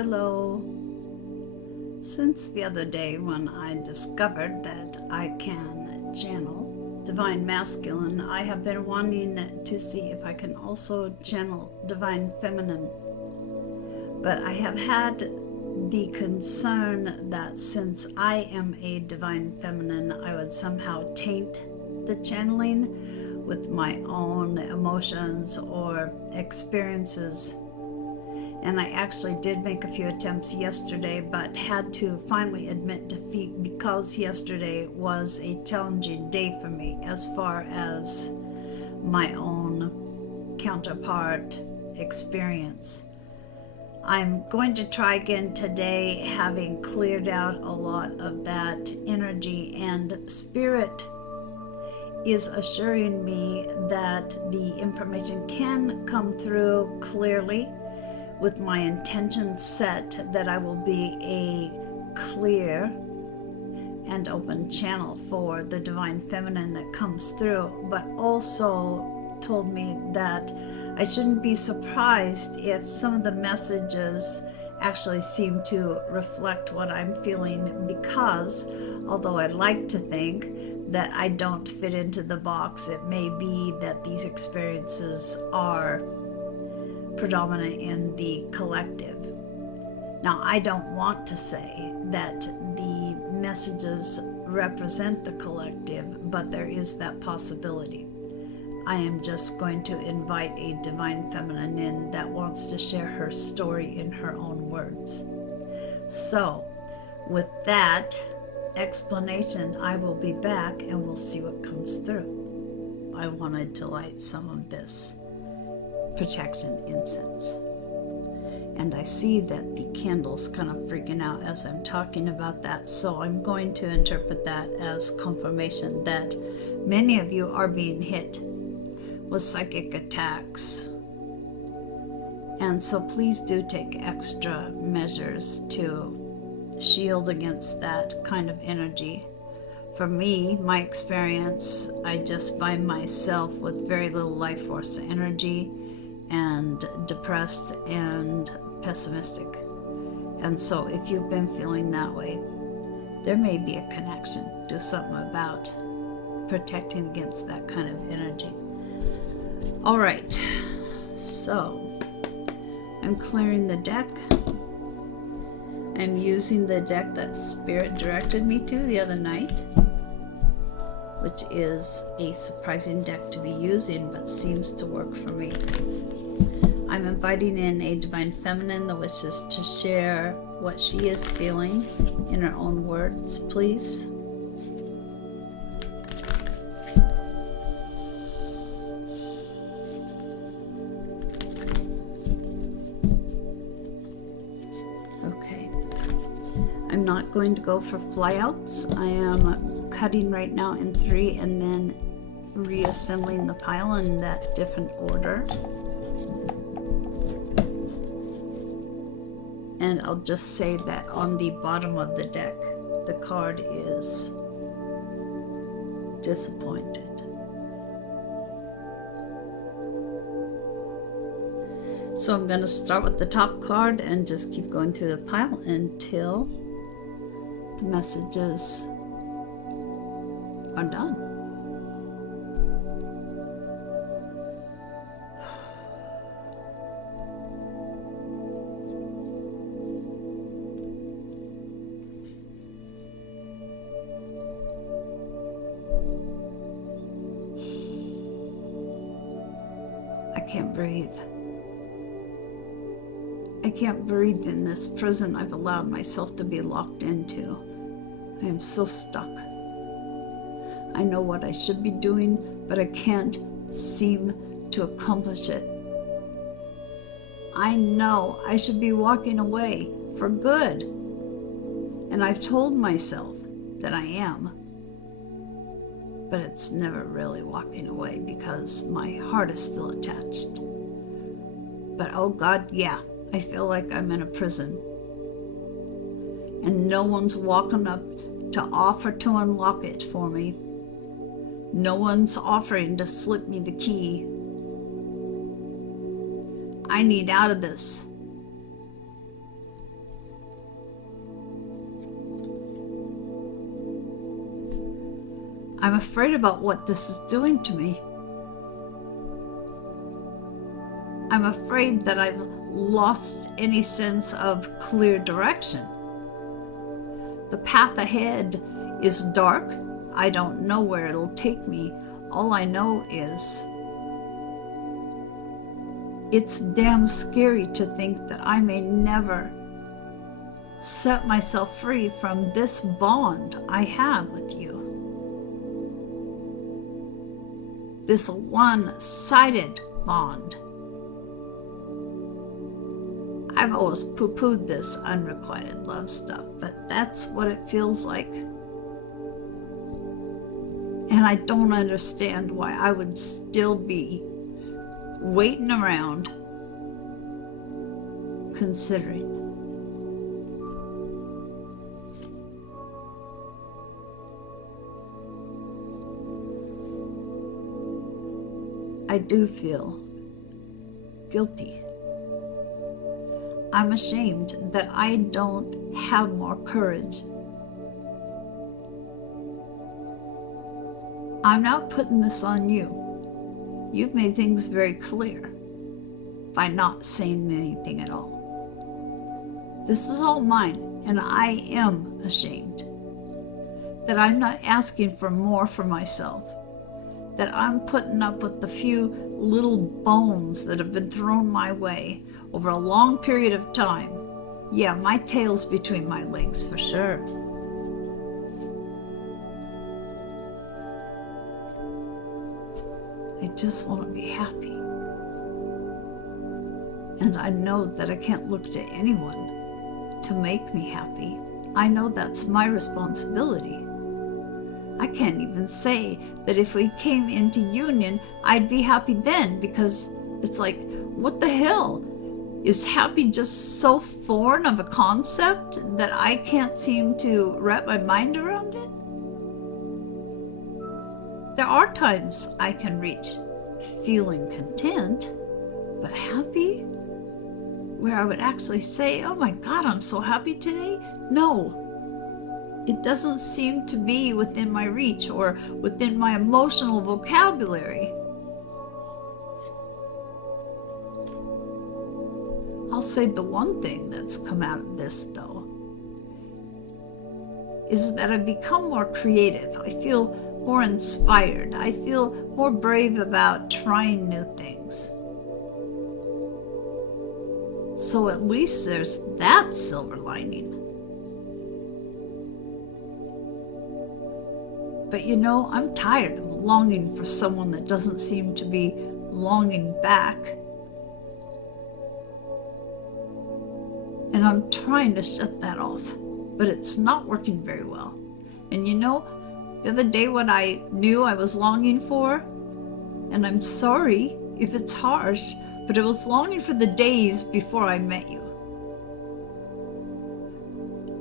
Hello. Since the other day when I discovered that I can channel Divine Masculine, I have been wanting to see if I can also channel Divine Feminine. But I have had the concern that since I am a Divine Feminine, I would somehow taint the channeling with my own emotions or experiences. And I actually did make a few attempts yesterday, but had to finally admit defeat because yesterday was a challenging day for me as far as my own counterpart experience. I'm going to try again today, having cleared out a lot of that energy, and Spirit is assuring me that the information can come through clearly with my intention set, that I will be a clear and open channel for the Divine Feminine that comes through, but also told me that I shouldn't be surprised if some of the messages actually seem to reflect what I'm feeling, because although I'd like to think that I don't fit into the box, it may be that these experiences are predominant in the collective. Now, I don't want to say that the messages represent the collective, but there is that possibility. I am just going to invite a Divine Feminine in that wants to share her story in her own words. So, with that explanation, I will be back and we'll see what comes through. I wanted to light some of this protection incense, and I see that the candle's kind of freaking out as I'm talking about that, so I'm going to interpret that as confirmation that many of you are being hit with psychic attacks, and so please do take extra measures to shield against that kind of energy. For me, my experience, I just find myself with very little life force energy and depressed and pessimistic. And so if you've been feeling that way, there may be a connection. Do something about protecting against that kind of energy. All right, so I'm clearing the deck. I'm using the deck that Spirit directed me to the other night, which is a surprising deck to be using, but seems to work for me. I'm inviting in a Divine Feminine that wishes to share what she is feeling in her own words, please. Okay. I'm not going to go for flyouts. I am cutting right now in 3 and then reassembling the pile in that different order. And I'll just say that on the bottom of the deck, the card is disappointed. So I'm going to start with the top card and just keep going through the pile until the messages are done. I can't breathe. I can't breathe in this prison I've allowed myself to be locked into. I am so stuck. I know what I should be doing, but I can't seem to accomplish it. I know I should be walking away for good, and I've told myself that I am, but it's never really walking away because my heart is still attached. But oh God, yeah, I feel like I'm in a prison, and no one's walking up to offer to unlock it for me. No one's offering to slip me the key. I need out of this. I'm afraid about what this is doing to me. I'm afraid that I've lost any sense of clear direction. The path ahead is dark. I don't know where it'll take me. All I know is it's damn scary to think that I may never set myself free from this bond I have with you. This one-sided bond. I've always poo-pooed this unrequited love stuff, but that's what it feels like. And I don't understand why I would still be waiting around considering. I do feel guilty. I'm ashamed that I don't have more courage. I'm not putting this on you. You've made things very clear by not saying anything at all. This is all mine, and I am ashamed that I'm not asking for more for myself, that I'm putting up with the few little bones that have been thrown my way over a long period of time. Yeah, my tail's between my legs for sure. I just want to be happy. And I know that I can't look to anyone to make me happy. I know that's my responsibility. I can't even say that if we came into union, I'd be happy then, because it's like, what the hell? Is happy just so foreign of a concept that I can't seem to wrap my mind around it? There are times I can reach feeling content, but happy? Where I would actually say, oh my God, I'm so happy today? No. It doesn't seem to be within my reach or within my emotional vocabulary. I'll say the one thing that's come out of this, though, is that I've become more creative. I feel more inspired. I feel more brave about trying new things. So at least there's that silver lining. But you know, I'm tired of longing for someone that doesn't seem to be longing back. And I'm trying to shut that off, but it's not working very well. And you know, the other day what I knew I was longing for, and I'm sorry if it's harsh, but I was longing for the days before I met you,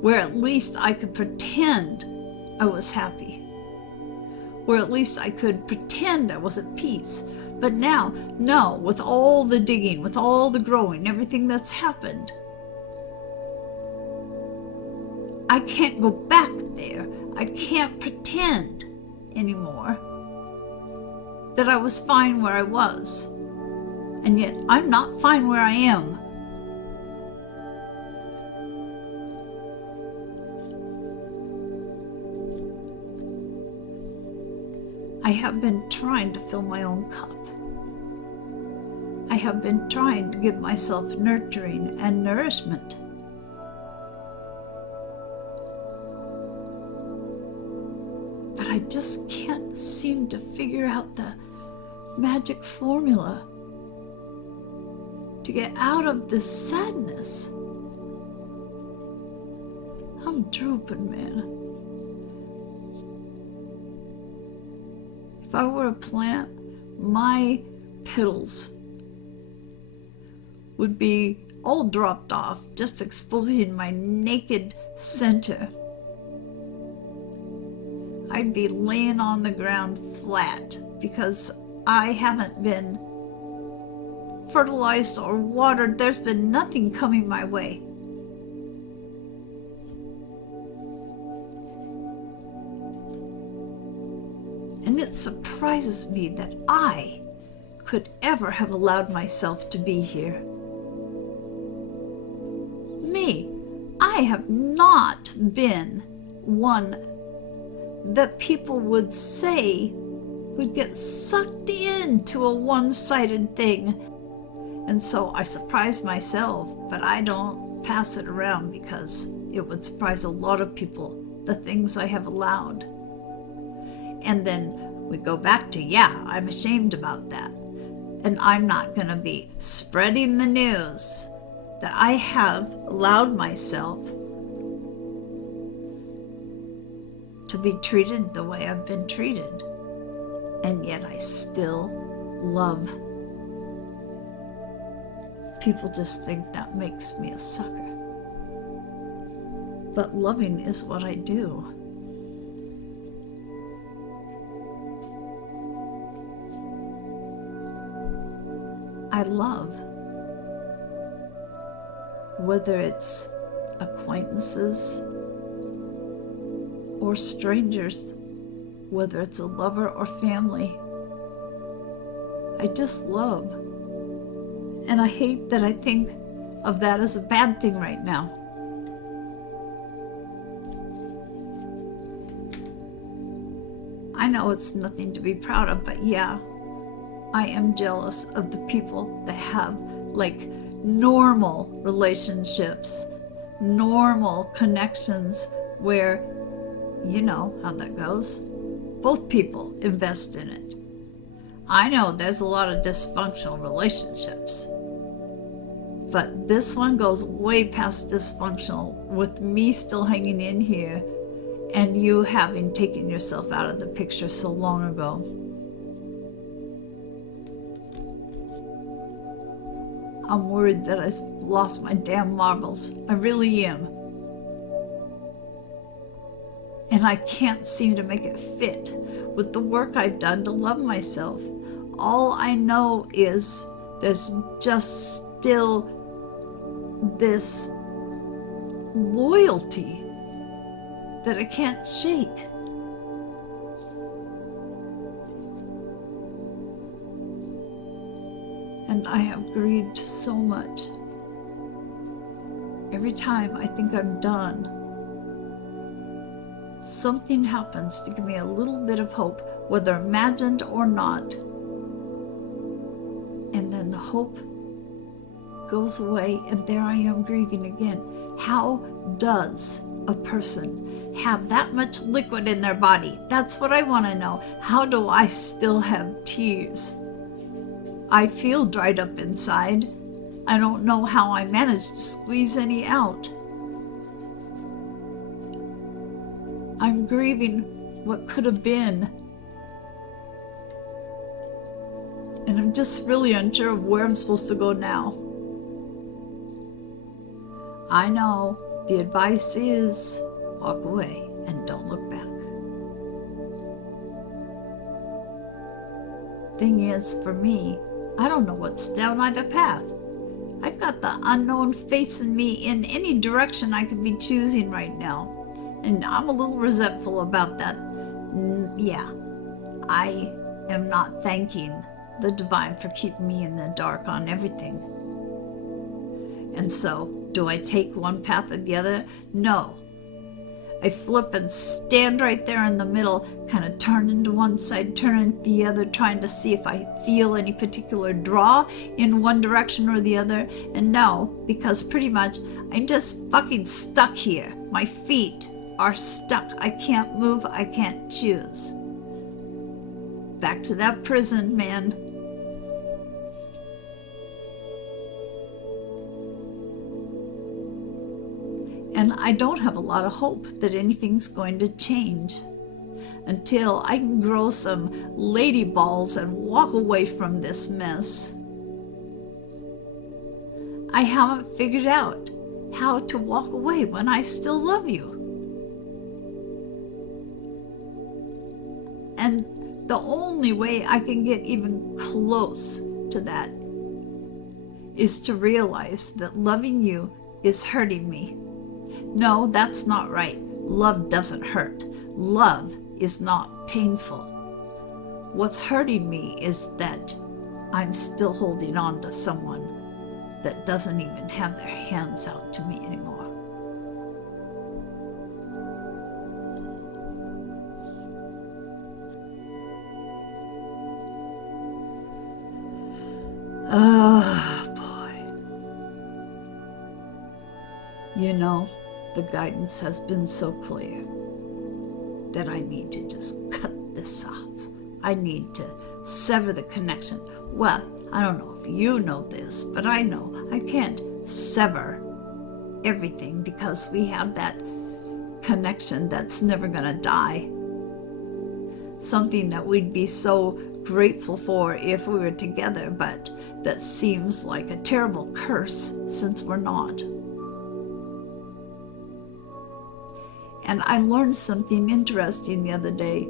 where at least I could pretend I was happy, where at least I could pretend I was at peace. But now, no, with all the digging, with all the growing, everything that's happened, I can't go back there. I can't pretend anymore that I was fine where I was. And yet I'm not fine where I am. I have been trying to fill my own cup. I have been trying to give myself nurturing and nourishment. But I just can't seem to figure out the magic formula to get out of this sadness. I'm drooping, man. If I were a plant, my petals would be all dropped off, just exposing my naked center. I'd be laying on the ground flat because I haven't been fertilized or watered. There's been nothing coming my way. And it surprises me that I could ever have allowed myself to be here. Me, I have not been one that people would say would get sucked into a one-sided thing. And so I surprise myself, but I don't pass it around because it would surprise a lot of people, the things I have allowed. And then we go back to, yeah, I'm ashamed about that. And I'm not going to be spreading the news that I have allowed myself to be treated the way I've been treated. And yet I still love. People just think that makes me a sucker. But loving is what I do. I love. Whether it's acquaintances or strangers, whether it's a lover or family. I just love. And I hate that I think of that as a bad thing right now. I know it's nothing to be proud of, but yeah, I am jealous of the people that have like normal relationships, normal connections where, you know how that goes. Both people invest in it. I know there's a lot of dysfunctional relationships, but this one goes way past dysfunctional, with me still hanging in here and you having taken yourself out of the picture so long ago. I'm worried that I've lost my damn marbles. I really am. And I can't seem to make it fit with the work I've done to love myself. All I know is there's just still this loyalty that I can't shake. And I have grieved so much. Every time I think I'm done, something happens to give me a little bit of hope, whether imagined or not. And then the hope goes away, and there I am grieving again. How does a person have that much liquid in their body? That's what I want to know. How do I still have tears? I feel dried up inside. I don't know how I managed to squeeze any out. I'm grieving what could have been. And I'm just really unsure of where I'm supposed to go now. I know the advice is walk away and don't look back. Thing is, for me, I don't know what's down either path. I've got the unknown facing me in any direction I could be choosing right now. And I'm a little resentful about that. Yeah, I am not thanking the divine for keeping me in the dark on everything. And so, do I take one path or the other? No. I flip and stand right there in the middle, kind of turn into one side, turn into the other, trying to see if I feel any particular draw in one direction or the other. And no, because pretty much I'm just fucking stuck here. My feet are stuck. I can't move. I can't choose. Back to that prison, man. And I don't have a lot of hope that anything's going to change until I can grow some lady balls and walk away from this mess. I haven't figured out how to walk away when I still love you. And the only way I can get even close to that is to realize that loving you is hurting me. No, that's not right. Love doesn't hurt. Love is not painful. What's hurting me is that I'm still holding on to someone that doesn't even have their hands out to me anymore. Oh, boy. You know, the guidance has been so clear that I need to just cut this off. I need to sever the connection. Well, I don't know if you know this, but I know I can't sever everything because we have that connection that's never going to die. Something that we'd be so grateful for if we were together, but that seems like a terrible curse since we're not. And I learned something interesting the other day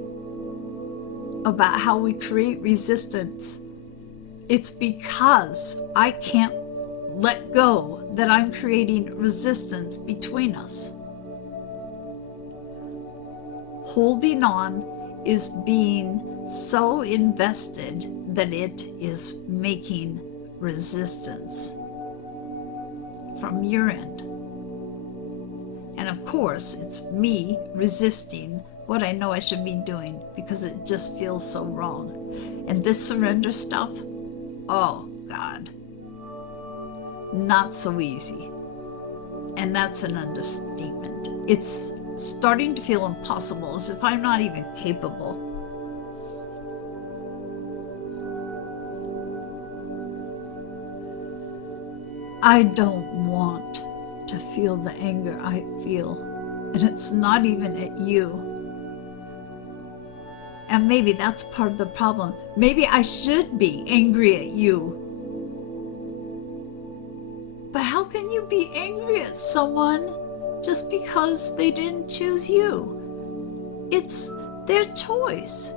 about how we create resistance. It's because I can't let go that I'm creating resistance between us. Holding on is being so invested that it is making resistance from your end. And of course, it's me resisting what I know I should be doing because it just feels so wrong. And this surrender stuff, oh God, not so easy. And that's an understatement. It's starting to feel impossible, as if I'm not even capable. I don't want to feel the anger I feel, and it's not even at you. And maybe that's part of the problem. Maybe I should be angry at you. But how can you be angry at someone just because they didn't choose you? It's their choice.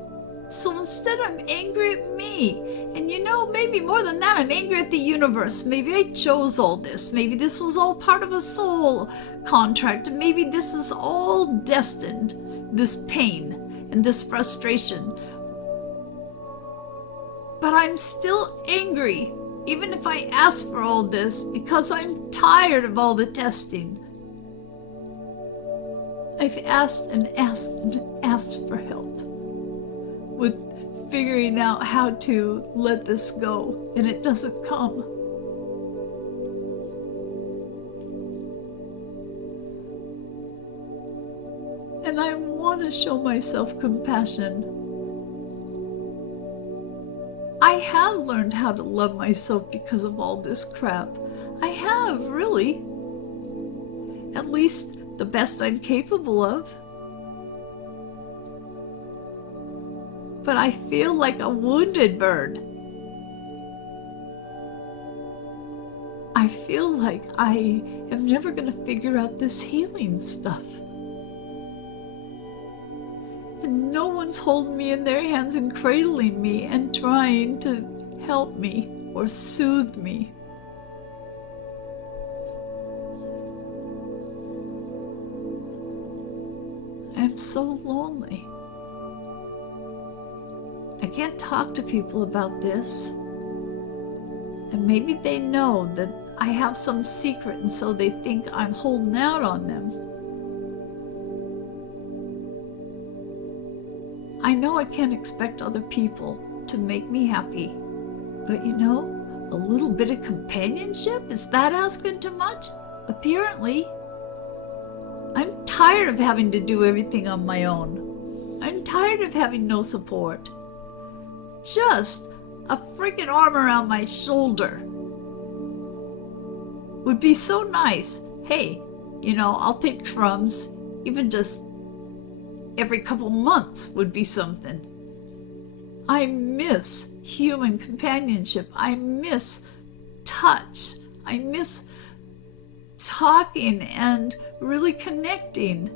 So instead I'm angry at me. And you know, maybe more than that, I'm angry at the universe. Maybe I chose all this. Maybe this was all part of a soul contract. Maybe this is all destined, this pain and this frustration. But I'm still angry, even if I ask for all this, because I'm tired of all the testing. I've asked and asked and asked for help with figuring out how to let this go, and it doesn't come. And I want to show myself compassion. I have learned how to love myself because of all this crap. I have, really. At least the best I'm capable of. But I feel like a wounded bird. I feel like I am never going to figure out this healing stuff. And no one's holding me in their hands and cradling me and trying to help me or soothe me. I'm so lonely. I can't talk to people about this. And maybe they know that I have some secret, and so they think I'm holding out on them. I know I can't expect other people to make me happy, but you know, a little bit of companionship, is that asking too much? Apparently. I'm tired of having to do everything on my own. I'm tired of having no support. Just a freaking arm around my shoulder would be so nice. Hey, you know, I'll take crumbs. Even just every couple months would be something. I miss human companionship. I miss touch. I miss talking and really connecting.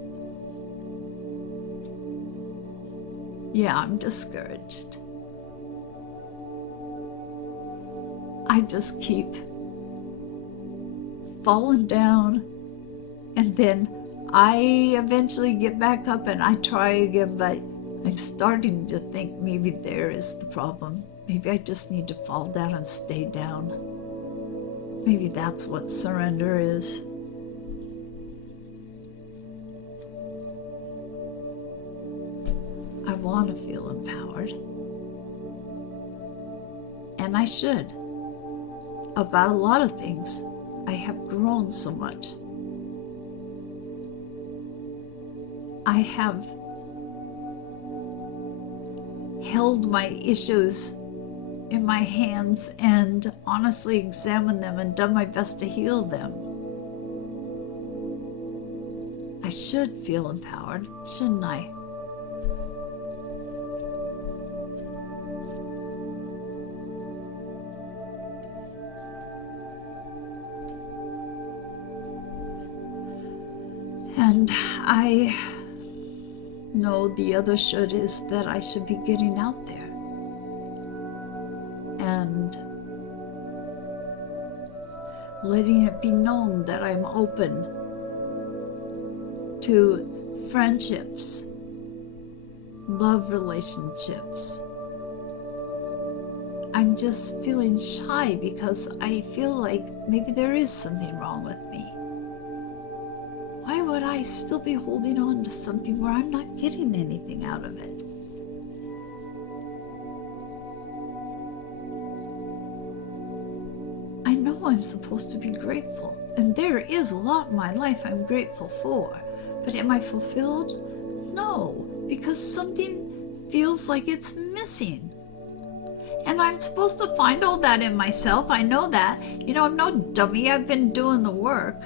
Yeah, I'm discouraged. I just keep falling down, and then I eventually get back up and I try again, but I'm starting to think maybe there is the problem. Maybe I just need to fall down and stay down. Maybe that's what surrender is. I want to feel empowered. And I should. About a lot of things, I have grown so much. I have held my issues in my hands and honestly examined them and done my best to heal them. I should feel empowered, shouldn't I? And I know the other should is that I should be getting out there and letting it be known that I'm open to friendships, love relationships. I'm just feeling shy because I feel like maybe there is something wrong with me. Why would I still be holding on to something where I'm not getting anything out of it? I know I'm supposed to be grateful, and there is a lot in my life I'm grateful for, but am I fulfilled? No, because something feels like it's missing. And I'm supposed to find all that in myself. I know that. I'm no dummy. I've been doing the work.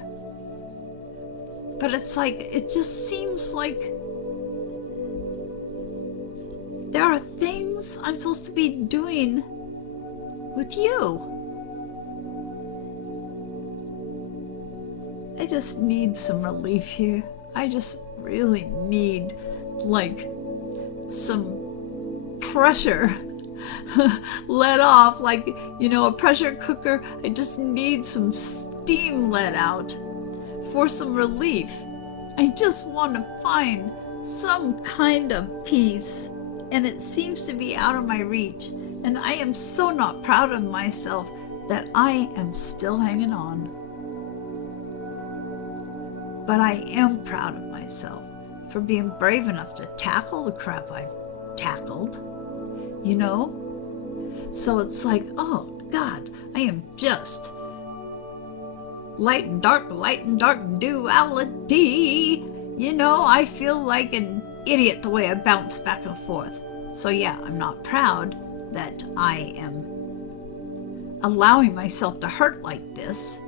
But it's like, it just seems like there are things I'm supposed to be doing with you. I just need some relief here. I just really need, like, some pressure let off, like, a pressure cooker. I just need some steam let out for some relief. I just want to find some kind of peace, and it seems to be out of my reach. And I am so not proud of myself that I am still hanging on. But I am proud of myself for being brave enough to tackle the crap I've tackled, So it's like, oh God, I am just light and dark duality. I feel like an idiot the way I bounce back and forth. So yeah, I'm not proud that I am allowing myself to hurt like this,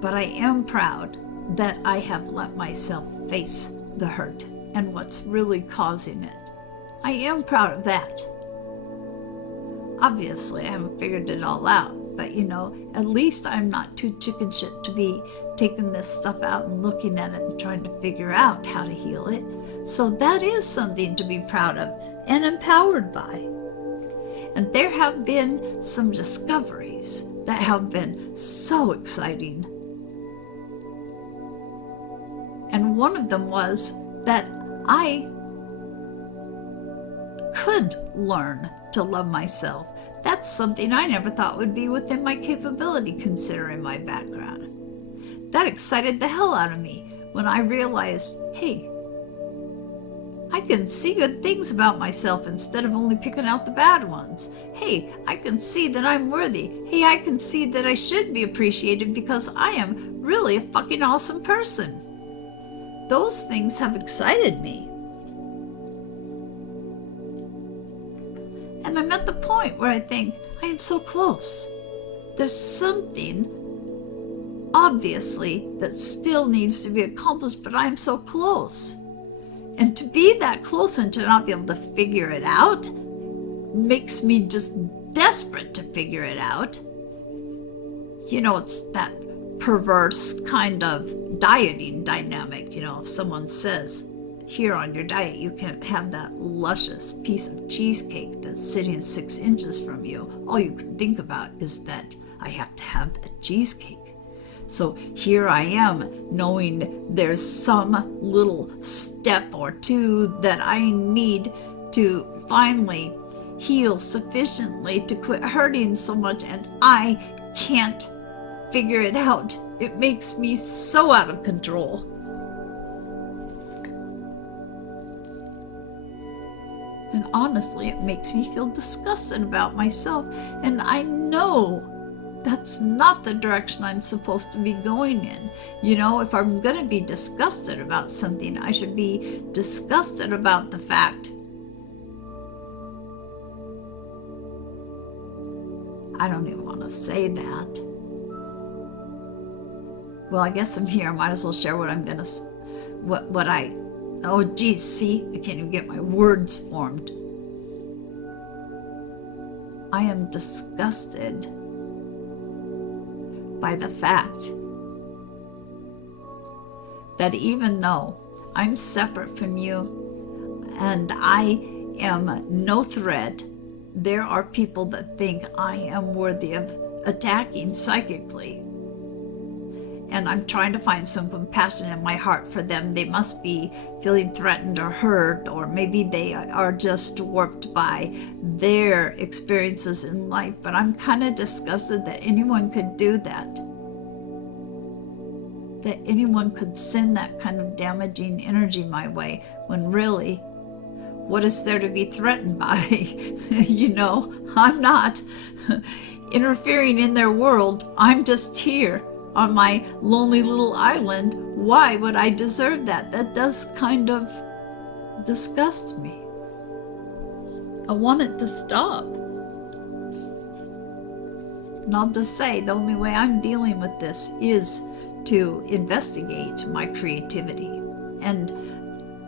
but I am proud that I have let myself face the hurt and what's really causing it. I am proud of that. Obviously, I haven't figured it all out, but at least I'm not too chicken shit to be taking this stuff out and looking at it and trying to figure out how to heal it. So that is something to be proud of and empowered by. And there have been some discoveries that have been so exciting. And one of them was that I could learn to love myself. That's something I never thought would be within my capability considering my background. That excited the hell out of me when I realized, hey, I can see good things about myself instead of only picking out the bad ones. Hey, I can see that I'm worthy. Hey, I can see that I should be appreciated because I am really a fucking awesome person. Those things have excited me. And I'm at the point where I think, I am so close. There's something, obviously, that still needs to be accomplished, but I'm so close. And to be that close and to not be able to figure it out makes me just desperate to figure it out. It's that perverse kind of dieting dynamic. If someone says, here on your diet, you can't have that luscious piece of cheesecake that's sitting 6 inches from you. All you can think about is that I have to have that cheesecake. So here I am, knowing there's some little step or two that I need to finally heal sufficiently to quit hurting so much, and I can't figure it out. It makes me so out of control. And honestly, it makes me feel disgusted about myself, and I know that's not the direction I'm supposed to be going in. You know, if I'm going to be disgusted about something, I should be disgusted about the fact I don't even want to say that. Well, I guess I'm here. I might as well share what I'm going to, oh geez, see, I can't even get my words formed. I am disgusted by the fact that even though I'm separate from you and I am no threat, there are people that think I am worthy of attacking psychically. And I'm trying to find some compassion in my heart for them. They must be feeling threatened or hurt, or maybe they are just warped by their experiences in life. But I'm kind of disgusted that anyone could do that. That anyone could send that kind of damaging energy my way, when really, what is there to be threatened by? You know, I'm not interfering in their world. I'm just here on my lonely little island. Why would I deserve that? That does kind of disgust me. I want it to stop. And I'll just say, the only way I'm dealing with this is to investigate my creativity. And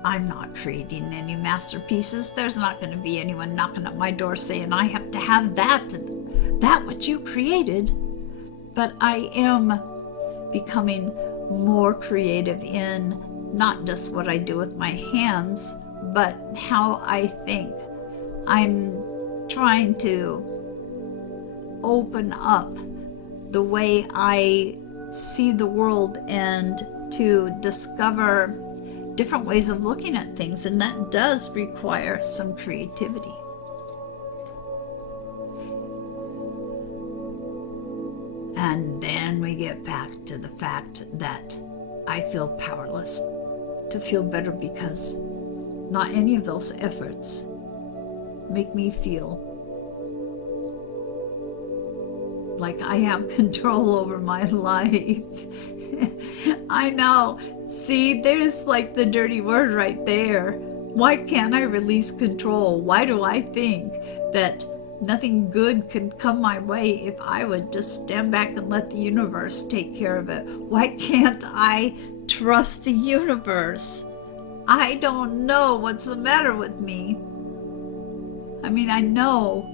I'm not creating any masterpieces. There's not going to be anyone knocking at my door saying, I have to have that which you created. But I am becoming more creative in not just what I do with my hands, but how I think. I'm trying to open up the way I see the world and to discover different ways of looking at things, and that does require some creativity. And then we get back to the fact that I feel powerless to feel better, because not any of those efforts make me feel like I have control over my life. I know. See, there's like the dirty word right there. Why can't I release control? Why do I think that nothing good could come my way if I would just stand back and let the universe take care of it? Why can't I trust the universe? I don't know what's the matter with me. I mean, I know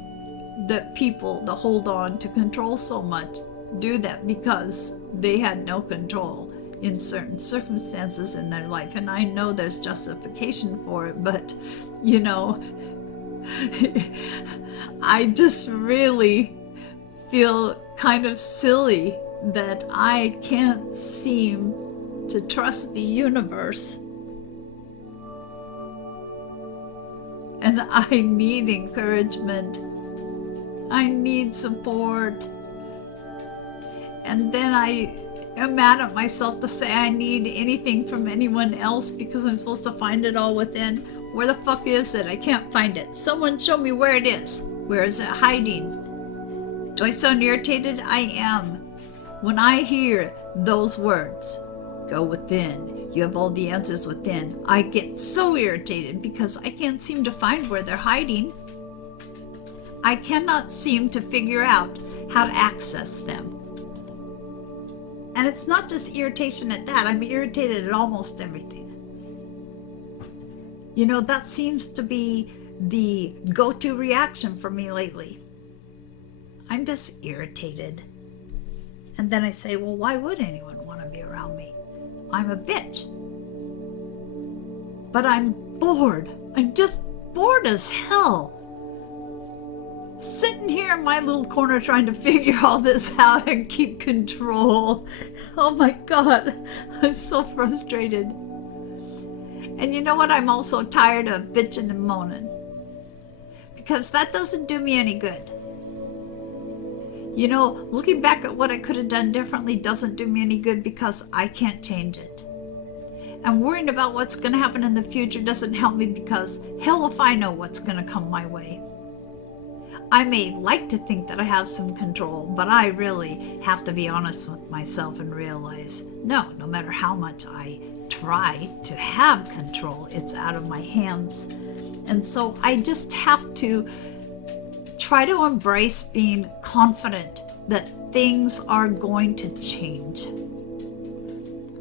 that people that hold on to control so much do that because they had no control in certain circumstances in their life. And I know there's justification for it, but, you know, I just really feel kind of silly that I can't seem to trust the universe. And I need encouragement. I need support. And then I am mad at myself to say I need anything from anyone else because I'm supposed to find it all within. Where the fuck is it? I can't find it. Someone show me where it is. Where is it hiding? Do I sound irritated? I am. When I hear those words, go within, you have all the answers within, I get so irritated because I can't seem to find where they're hiding. I cannot seem to figure out how to access them. And it's not just irritation at that. I'm irritated at almost everything. You know, that seems to be the go-to reaction for me lately. I'm just irritated. And then I say, well, why would anyone want to be around me? I'm a bitch. But I'm bored. I'm just bored as hell. sitting here in my little corner trying to figure all this out and keep control. Oh my God, I'm so frustrated. And you know what? I'm also tired of bitching and moaning, because that doesn't do me any good. You know, looking back at what I could have done differently doesn't do me any good, because I can't change it. And worrying about what's going to happen in the future doesn't help me, because hell if I know what's going to come my way. I may like to think that I have some control, but I really have to be honest with myself and realize, no matter how much I try to have control, it's out of my hands. And so I just have to try to embrace being confident that things are going to change.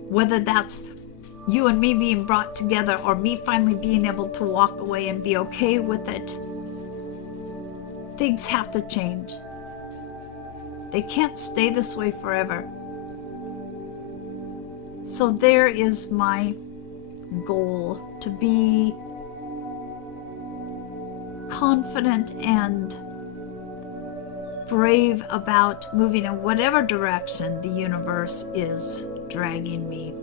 Whether that's you and me being brought together, or me finally being able to walk away and be okay with it, things have to change. They can't stay this way forever. So there is my goal, to be confident and brave about moving in whatever direction the universe is dragging me.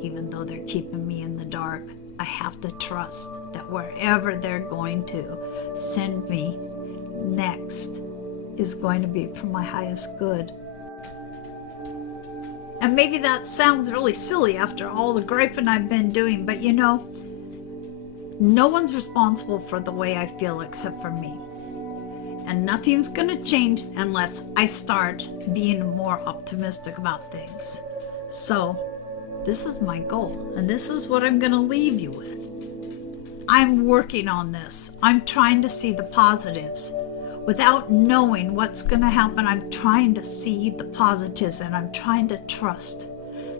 Even though they're keeping me in the dark, I have to trust that wherever they're going to send me next is going to be for my highest good. And maybe that sounds really silly after all the griping I've been doing, but you know, no one's responsible for the way I feel except for me. And nothing's going to change unless I start being more optimistic about things. So this is my goal, and this is what I'm going to leave you with. I'm working on this. I'm trying to see the positives. Without knowing what's going to happen, I'm trying to see the positives, and I'm trying to trust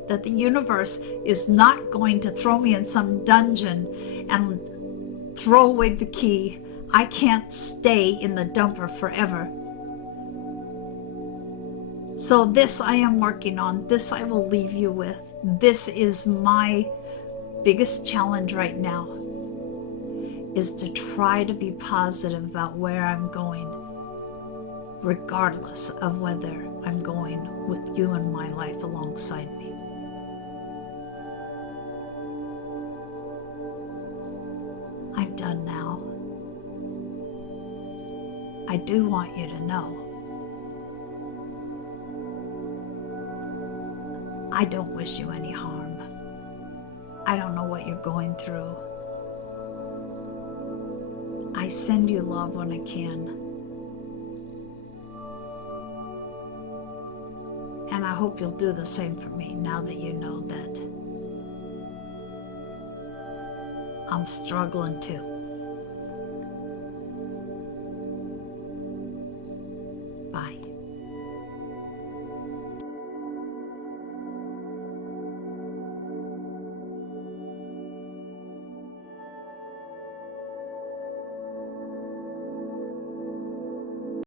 that the universe is not going to throw me in some dungeon and throw away the key. I can't stay in the dumper forever. So this I am working on. This I will leave you with. This is my biggest challenge right now, is to try to be positive about where I'm going, regardless of whether I'm going with you in my life alongside me. I'm done now. I do want you to know, I don't wish you any harm. I don't know what you're going through. I send you love when I can. And I hope you'll do the same for me now that you know that I'm struggling too.